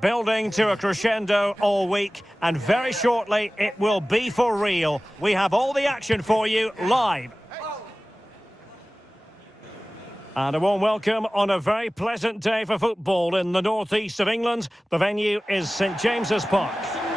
Building to a crescendo all week, and very shortly it will be for real. We have all the action for you live. And a warm welcome on a very pleasant day for football in the northeast of England. The venue is St James's Park.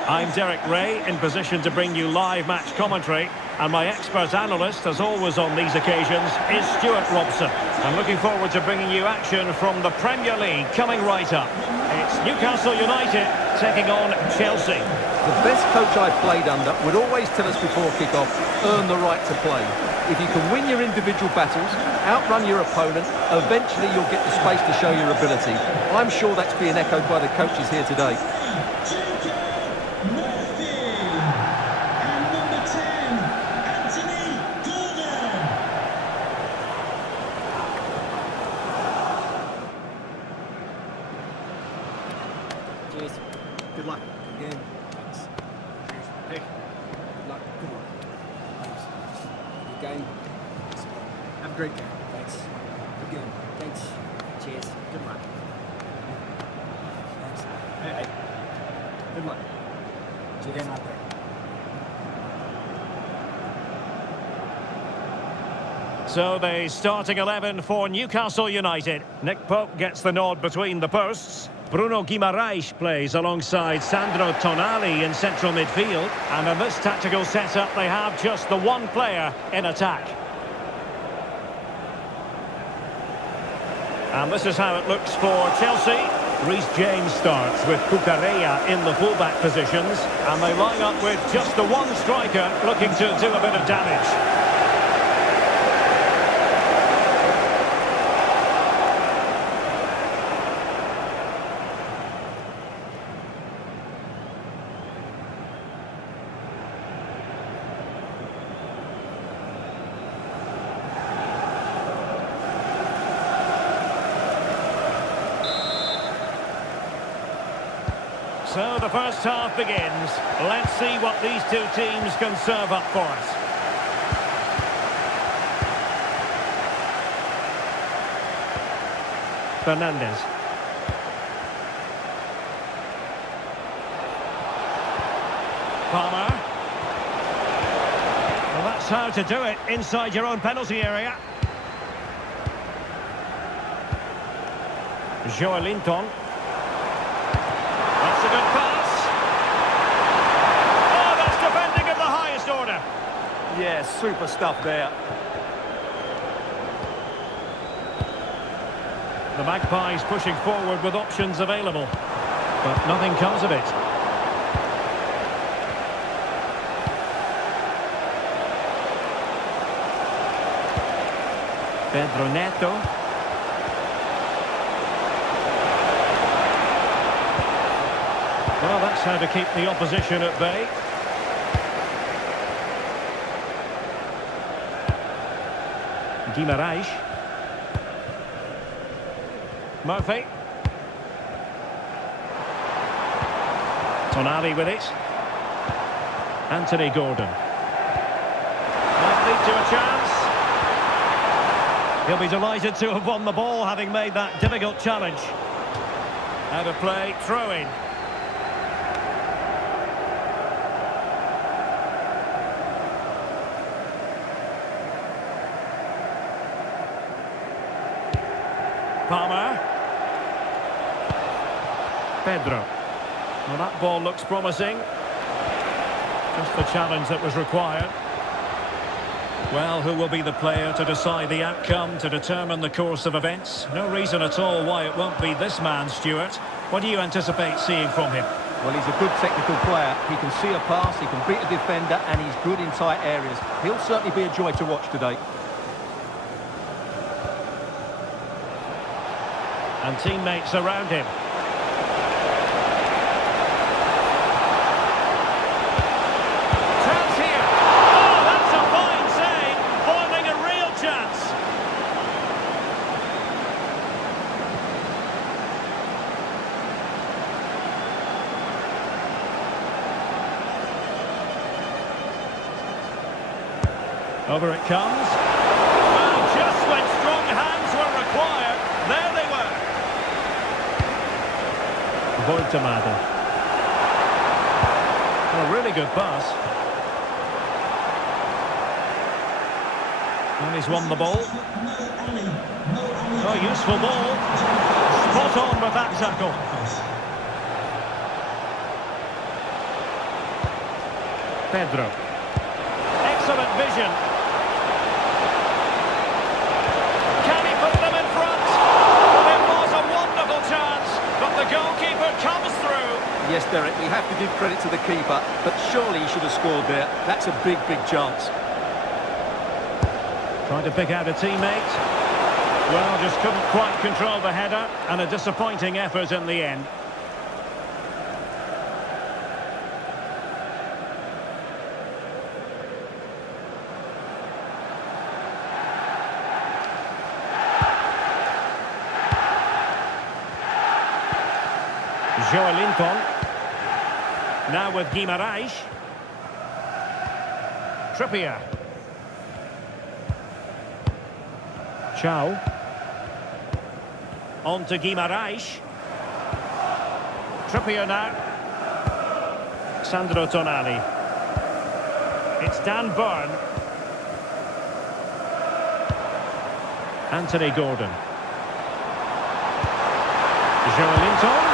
I'm Derek Ray, in position to bring you live match commentary. And my expert analyst, as always on these occasions, is Stuart Robson. I'm looking forward to bringing you action from the Premier League coming right up. It's Newcastle United taking on Chelsea. The best coach I've played under would always tell us before kick-off, earn the right to play. If you can win your individual battles, outrun your opponent, eventually you'll get the space to show your ability. I'm sure that's being echoed by the coaches here today. Cheers. Good luck. Again. Thanks. Cheers. Hey. Good luck. Good luck. Thanks. Good game. Have a great game. Thanks. Good game. Thanks. Cheers. Good luck. Thanks. Hey. Good luck. Cheers. Again out there. So the starting 11 for Newcastle United. Nick Pope gets the nod between the posts. Bruno Guimaraes plays alongside Sandro Tonali in central midfield. And in this tactical setup, they have just the one player in attack. And this is how it looks for Chelsea. Reece James starts with Cucurella in the fullback positions. And they line up with just the one striker looking to do a bit of damage. So the first half begins. Let's see what these two teams can serve up for us. Fernandes. Palmer. Well, that's how to do it inside your own penalty area. Joao. That's a good pass. Oh, that's defending of the highest order. Yeah, super stuff there. The Magpies pushing forward with options available, but nothing comes of it. Pedro Neto. Well, that's how to keep the opposition at bay. Guimaraes. Murphy. Tonali with it. Anthony Gordon. Might lead to a chance. He'll be delighted to have won the ball, having made that difficult challenge. Out of play, throw in. Palmer. Pedro. Well, that ball looks promising. Just the challenge that was required. Well, who will be the player to decide the outcome, to determine the course of events? No reason at all why it won't be this man, Stuart. What do you anticipate seeing from him? Well, he's a good technical player. He can see a pass, he can beat a defender, and he's good in tight areas. He'll certainly be a joy to watch today. And teammates around him. Chance here. Oh, that's a fine save, foiling a real chance. Over it comes. Well, just when strong hands were required, there they were. Woltemade. A really good pass. And he's won the ball. Oh, useful ball. Spot on with that tackle. Pedro. Excellent vision. Can he put them in front? It was a wonderful chance, but the goalkeeper comes through. Yes, Derek, we have to give credit to the keeper, but surely he should have scored there. That's a big, big chance. Trying to pick out a teammate. Well, just couldn't quite control the header, and a disappointing effort in the end. Joao. Now with Guimarães. Trippier. Joao. On to Guimarães. Trippier now. Sandro Tonali. It's Dan Burn. Anthony Gordon. Joao.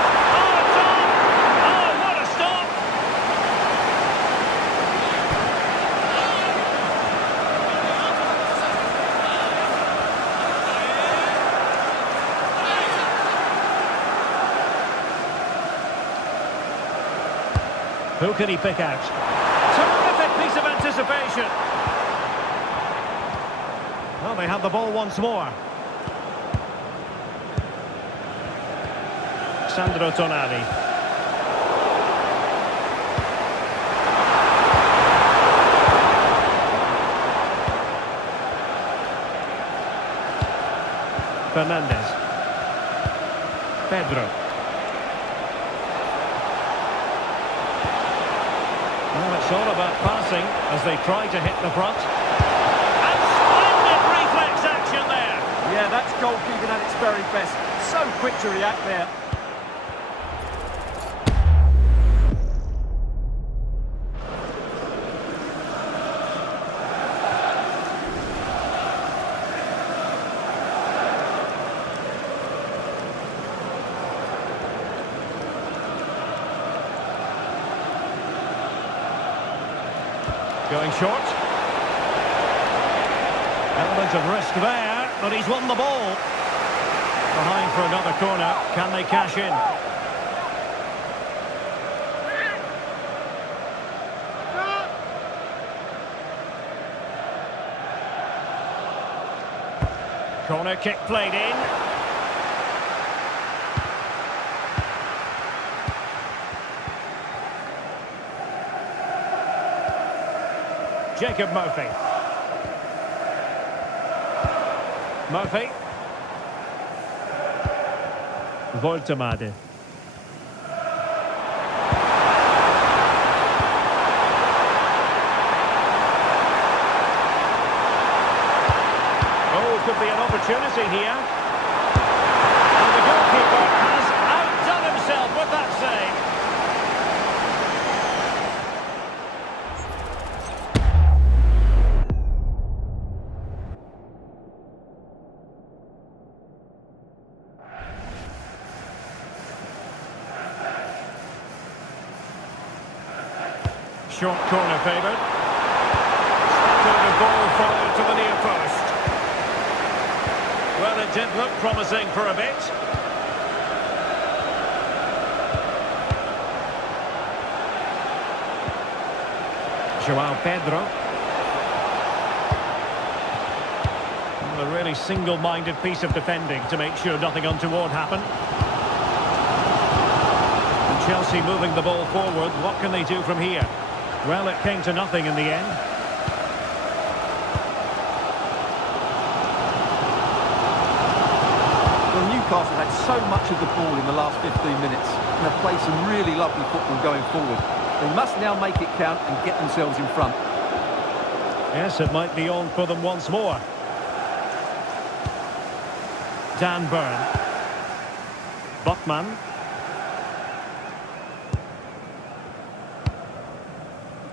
Who can he pick out? Terrific piece of anticipation. Well, they have the ball once more. Sandro Tonali. Fernandez. Pedro. Well, it's all about passing as they try to hit the front. And splendid reflex action there. Yeah, that's goalkeeping at its very best. So quick to react there. Going short. Element of risk there, but he's won the ball. Behind for another corner. Can they cash in? Corner kick played in. Jacob Murphy. Murphy. Woltemade. Oh, could be an opportunity here. And the goalkeeper has outdone himself with that save. Short corner favoured. The ball forward to the near post. Well, it did look promising for a bit. Joao Pedro. Well, a really single-minded piece of defending to make sure nothing untoward happened. And Chelsea moving the ball forward. What can they do from here? Well, it came to nothing in the end. Well, Newcastle had so much of the ball in the last 15 minutes and have played some really lovely football going forward. They must now make it count and get themselves in front. Yes, it might be on for them once more. Dan Burn. Botman.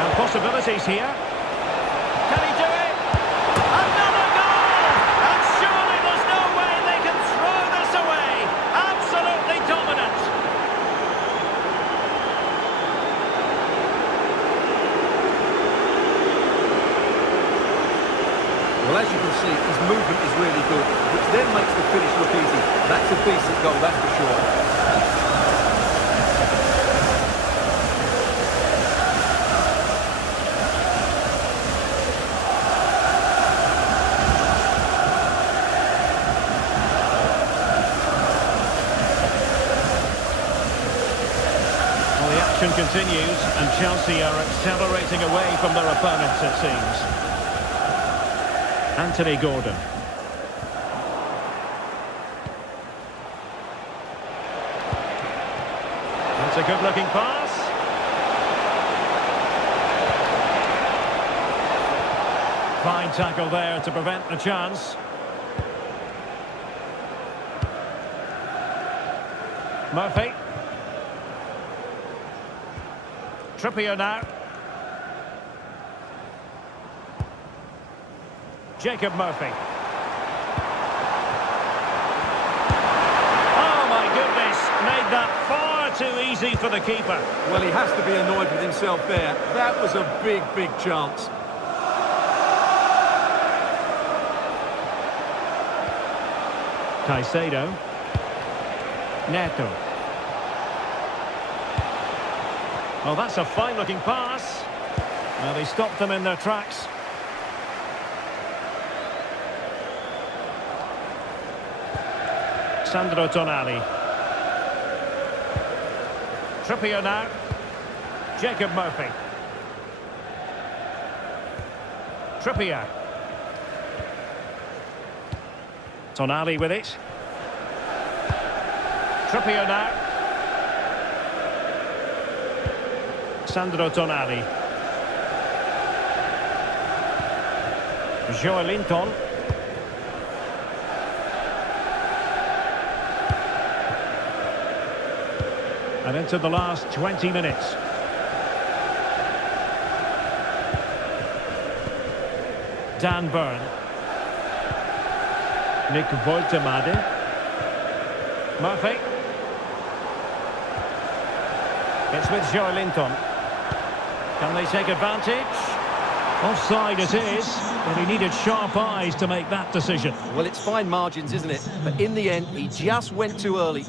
And possibilities here. Can he do it? Another goal! And surely there's no way they can throw this away. Absolutely dominant. Well, as you can see, his movement is really good, which then makes the finish look easy. That's a decent goal, that's for sure. Continues, and Chelsea are accelerating away from their opponents, it seems. Anthony Gordon. That's a good-looking pass. Fine tackle there to prevent the chance. Murphy. Trippier now. Jacob Murphy. Oh my goodness, made that far too easy for the keeper. Well, he has to be annoyed with himself there. That was a big, big chance. Caicedo. Neto. Well, that's a fine-looking pass. Well, they stopped them in their tracks. Sandro Tonali. Trippier now. Jacob Murphy. Trippier. Tonali with it. Trippier now. Sandro Tonali. Joao. And into the last 20 minutes. Dan Burn. Nick Woltemade. Murphy. It's with Joao. Can they take advantage? Offside it is, but he needed sharp eyes to make that decision. Well, it's fine margins, isn't it? But in the end, he just went too early.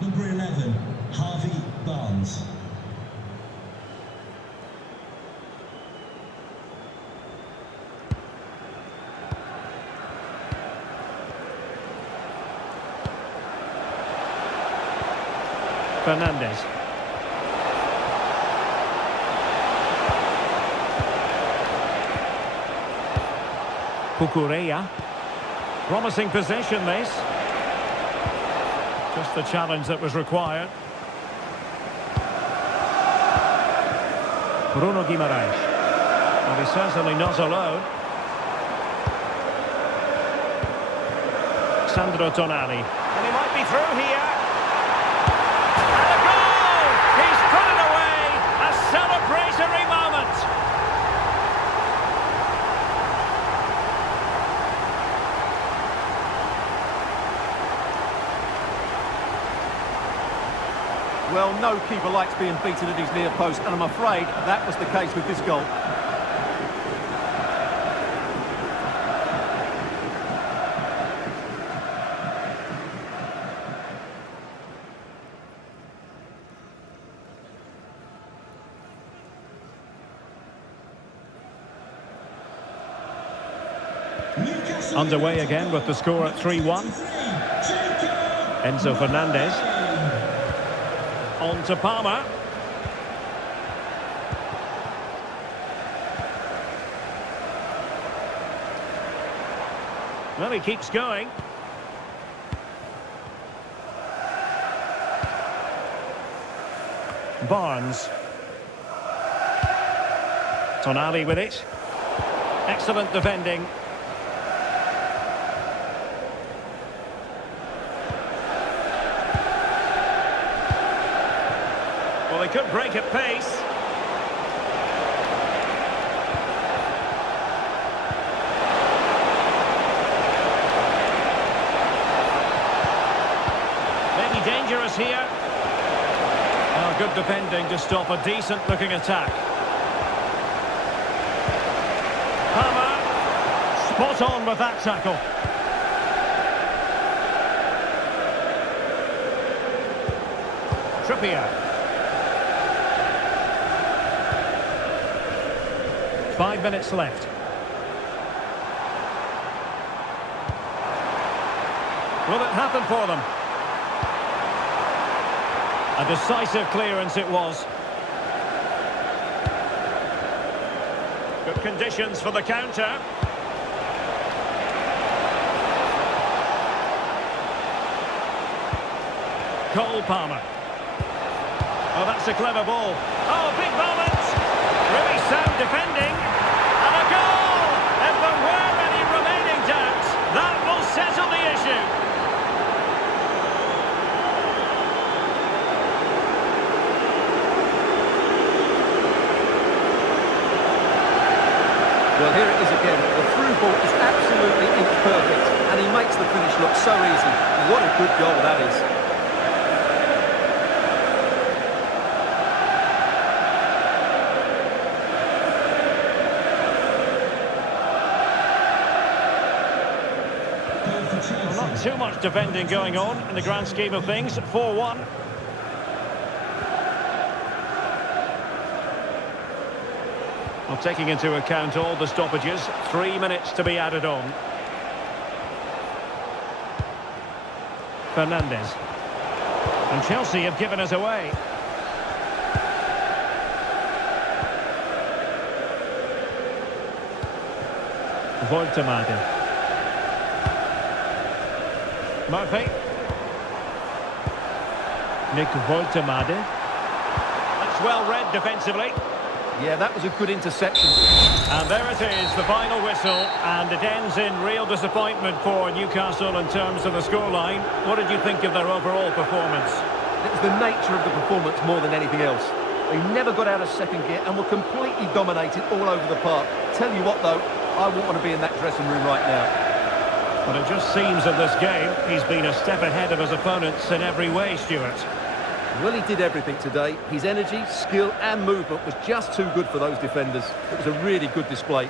Number 11, Harvey Barnes. Fernandez. Cucurella. Promising possession, this. Just the challenge that was required. Bruno Guimaraes. Well, he's certainly not alone. Sandro Tonali. And he might be through here. And a goal! He's put it away! A celebratory moment! Well, no keeper likes being beaten at his near post, and I'm afraid that was the case with this goal. Underway again with the score at 3-1. Enzo Fernandez. On to Palmer. Well, he keeps going. Barnes. Tonali with it. Excellent defending. Well, they could break at pace. dangerous here? Oh, good defending to stop a decent-looking attack. Palmer, spot on with that tackle. Trippier. 5 minutes left. Will it happen for them? A decisive clearance it was. Good conditions for the counter. Cole Palmer. Oh, that's a clever ball. Oh, big moment. Really sound defending. And a goal! If there were any remaining doubts, that will settle the issue. Well, here it is again. The through ball is absolutely inch perfect, and he makes the finish look so easy. What a good goal that is. Well, not too much defending going on in the grand scheme of things. 4-1. Well, taking into account all the stoppages, 3 minutes to be added on. Fernandes. And Chelsea have given us away. Woltemade. Murphy. Nick Woltemade. That's well read defensively. Yeah, that was a good interception. And there it is, the final whistle, and it ends in real disappointment for Newcastle in terms of the scoreline. What did you think of their overall performance? It was the nature of the performance more than anything else. They never got out of second gear and were completely dominated all over the park. Tell you what, though, I wouldn't want to be in that dressing room right now. But it just seems in this game he's been a step ahead of his opponents in every way, Stuart. Well, he did everything today. His energy, skill and movement was just too good for those defenders. It was a really good display.